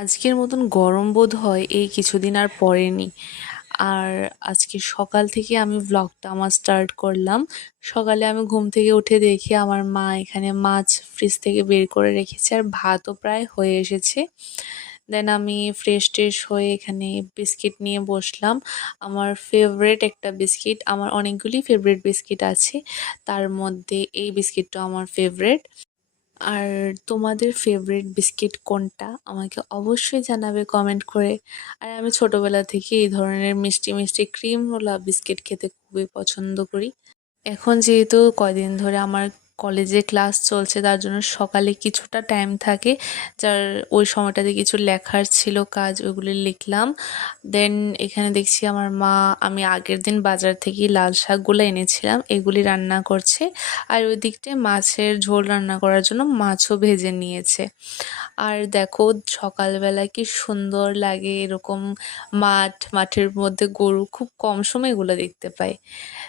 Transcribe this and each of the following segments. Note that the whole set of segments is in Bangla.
আজকের মতন গরম বোধ হয় এই কিছুদিন আর পড়েনি। আর আজকে সকাল থেকে আমি ব্লগটা আমার স্টার্ট করলাম। সকালে আমি ঘুম থেকে উঠে দেখি আমার মা এখানে মাছ ফ্রিজ থেকে বের করে রেখেছে আর ভাতও প্রায় হয়ে এসেছে। দেন আমি ফ্রেশ হয়ে এখানে বিস্কিট নিয়ে বসলাম। আমার ফেভারিট একটা বিস্কিট, আমার অনেকগুলি ফেভারিট বিস্কিট আছে, তার মধ্যে এই বিস্কিটটা আমার ফেভারিট। আর তোমাদের ফেভারিট বিস্কিট কোনটা আমাকে অবশ্যই জানাবে কমেন্ট করে। আর আমি ছোটবেলা থেকে এই ধরনের মিষ্টি মিষ্টি ক্রিমওয়ালা বিস্কিট খেতে খুবই পছন্দ করি। এখন যেহেতু কয়দিন ধরে আমার কলেজে ক্লাস চলছে, তার জন্য সকালে কিছুটা টাইম থাকে, যার ওই সময়টাতে কিছু লেখার ছিল কাজ, ওইগুলি লিখলাম। দেন এখানে দেখছি আমার মা, আমি আগের দিন বাজার থেকে লাল শাকগুলো এনেছিলাম, এগুলি রান্না করছে। আর ওই দিকটায় মাছের ঝোল রান্না করার জন্য মাছও ভেজে নিয়েছে। আর দেখো সকালবেলা কি সুন্দর লাগে এরকম মাঠের মধ্যে গরু, খুব কম সময় এগুলো দেখতে পাই।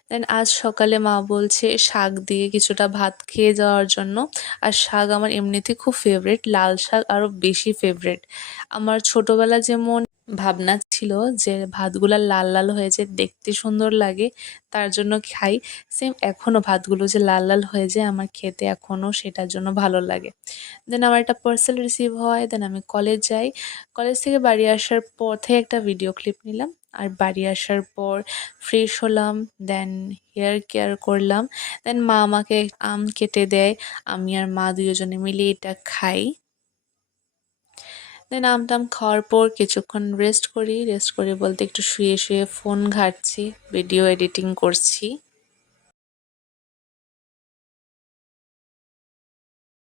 দেন আজ সকালে মা বলছে শাক দিয়ে কিছুটা ভাত খেয়ে যাওয়ার জন্য। আর শাক আমার এমনিতে খুব ফেভারিট, লাল শাক আরও বেশি ফেভারিট। আমার ছোটবেলা যেমন ভাবনা ছিল যে ভাতগুলা লাল লাল হয়েছে দেখতে সুন্দর লাগে, তার জন্য খাই। সেম এখনও ভাতগুলো যে লাল লাল হয়ে যায় আমার খেতে এখনও সেটার জন্য ভালো লাগে। দেন আমার একটা পার্সেল রিসিভ হয়, দেন আমি কলেজ যাই। কলেজ থেকে বাড়ি আসার পথে একটা ভিডিও ক্লিপ নিলাম। আর বাড়ি আসার পর ফ্রেশ হলাম, দেন হেয়ার কেয়ার করলাম। দেন মা আমাকে আম কেটে দেয়, আমি আর মা দুজনে মিলে এটা খাই। দেন আম টাম খাওয়ার পর কিছুক্ষণ রেস্ট করি বলতে একটু শুয়ে শুয়ে ফোন ঘাঁটছি, ভিডিও এডিটিং করছি।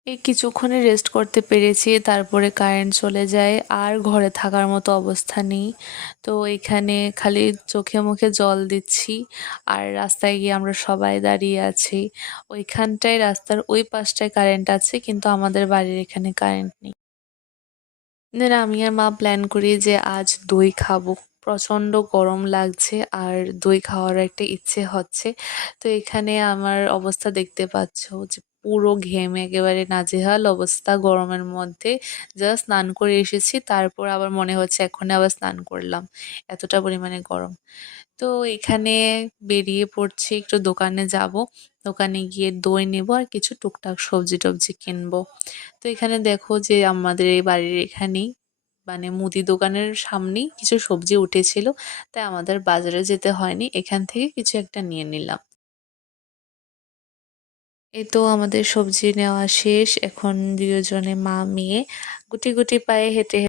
এই কিছুক্ষণে রেস্ট করতে পেরেছি, তারপরে কারেন্ট চলে যায় আর ঘরে থাকার মতো অবস্থা নেই। তো এখানে খালি চোখে মুখে জল দিচ্ছি। আর রাস্তায় গিয়ে আমরা সবাই দাঁড়িয়ে আছি। ওইখানটায় রাস্তার ওই পাশটায় কারেন্ট আছে, কিন্তু আমাদের বাড়ির এখানে কারেন্ট নেই। দেন আমি আর মা প্ল্যান করি যে আজ দই খাবো। প্রচণ্ড গরম লাগছে আর দই খাওয়ার একটা ইচ্ছে হচ্ছে। তো এখানে আমার অবস্থা দেখতে পাচ্ছো যে পুরো ঘেমে একেবারে নাজেহাল অবস্থা গরমের মধ্যে। জাস্ট স্নান করে এসেছি, তারপর আবার মনে হচ্ছে এখনই আবার স্নান করলাম, এতটা পরিমাণে গরম। তো এখানে বেরিয়ে পড়ছি, একটু দোকানে যাব। দোকানে গিয়ে দই নেব আর কিছু টুকটাক সবজি টবজি কিনবো। তো এখানে দেখো যে আমাদের এই বাড়ির এখানেই মানে মুদি দোকানের সামনেই কিছু সবজি উঠেছিল, তাই আমাদের বাজারে যেতে হয়নি, এখান থেকে কিছু একটা নিয়ে নিলাম। এই তো আমাদের সবজি নেওয়া শেষ, এখন দুজনে মা মেয়ে গুটি গুটি পায়ে হেঁটে